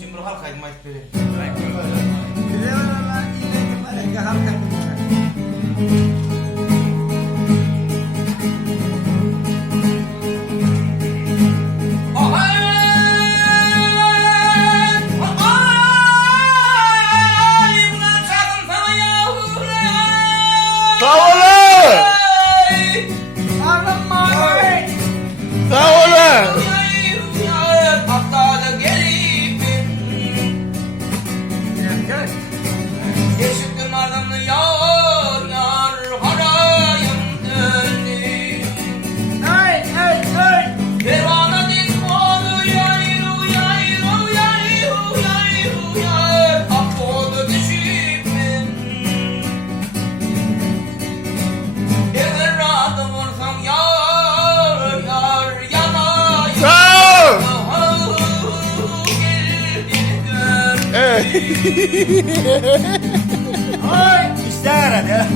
Şimdi bu halkaydı mayıp biri. Güzel olan iyiledim var ya halkaydım. Sağ olun. Sağ olun. Yeşildim adamı yar yar harayım döndü. Pervana dik oldu yayru yayru yayru yayru yar. Akkodu düşüpüm. Eğer rahatı vursam yar yar yanayım. Sağ ol. Evet. İşte aradı.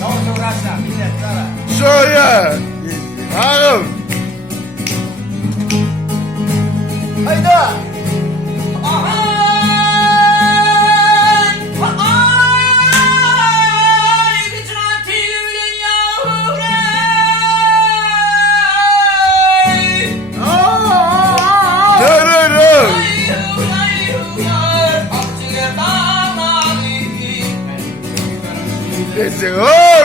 Tamam Shohrat'la millet ara. Şöyle. Hanım. Hayda. Dönürüm. Neyse hop.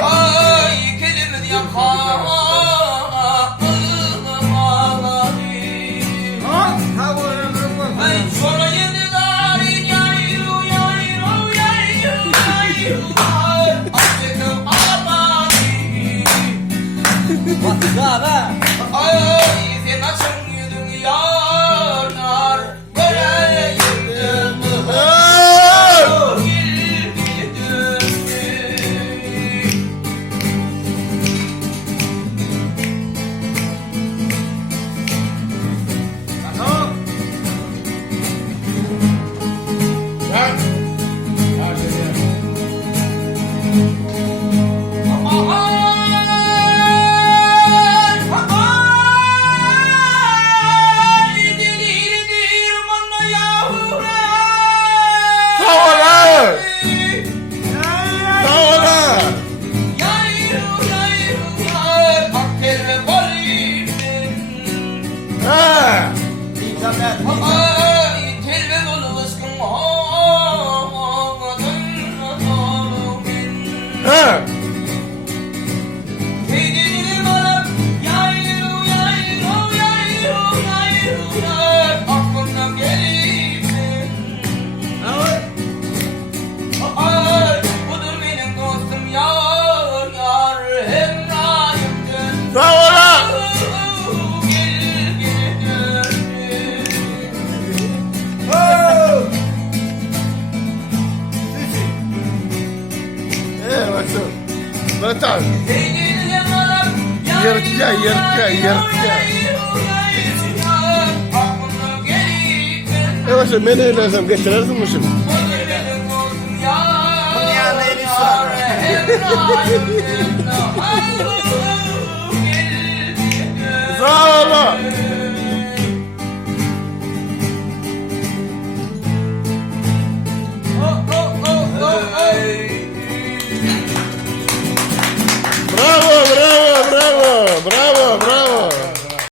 Betul. Yırtca. Evet, beni lazım getirirsin misin? Bunun yanında eli sonra. Sağ olun.